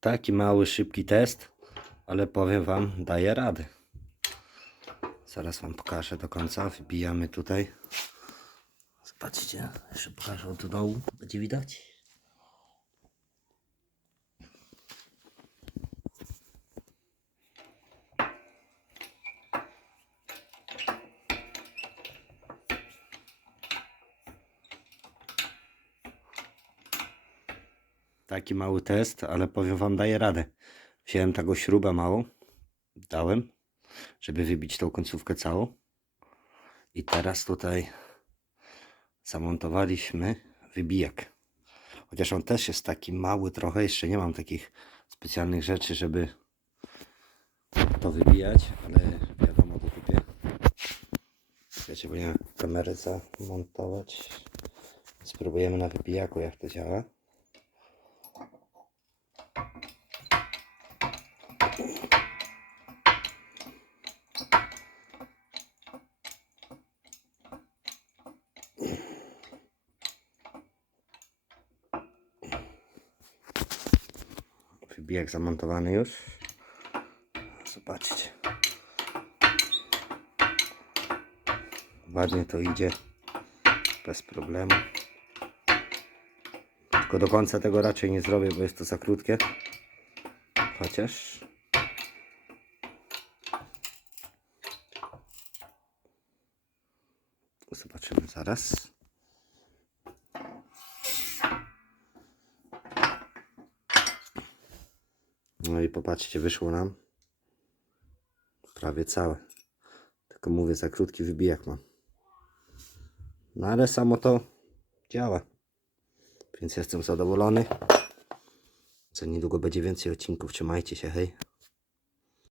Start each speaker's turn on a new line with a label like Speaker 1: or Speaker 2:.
Speaker 1: Taki mały, szybki test, ale powiem Wam, daje radę. Zaraz Wam pokażę do końca. Wbijamy tutaj. Zobaczcie, pokażę od dołu. Będzie widać? Taki mały test, ale powiem Wam, daje radę. Wziąłem taką śrubę małą, dałem, żeby wybić tą końcówkę całą. I teraz tutaj zamontowaliśmy wybijak. Chociaż on też jest taki mały trochę, jeszcze nie mam takich specjalnych rzeczy, żeby to wybijać, ale wiadomo, to kupię. Wiecie, będziemy kamerę zamontować. Spróbujemy na wybijaku, jak to działa. Wybijak zamontowany już. Zobaczcie. Ładnie to idzie. Bez problemu. Tylko do końca tego raczej nie zrobię, bo jest to za krótkie. Chociaż. Zobaczymy zaraz. No i popatrzcie, wyszło nam prawie całe. Tylko mówię, za krótki wybijak mam. No ale samo to działa. Więc jestem zadowolony. Co niedługo będzie więcej odcinków. Trzymajcie się, hej.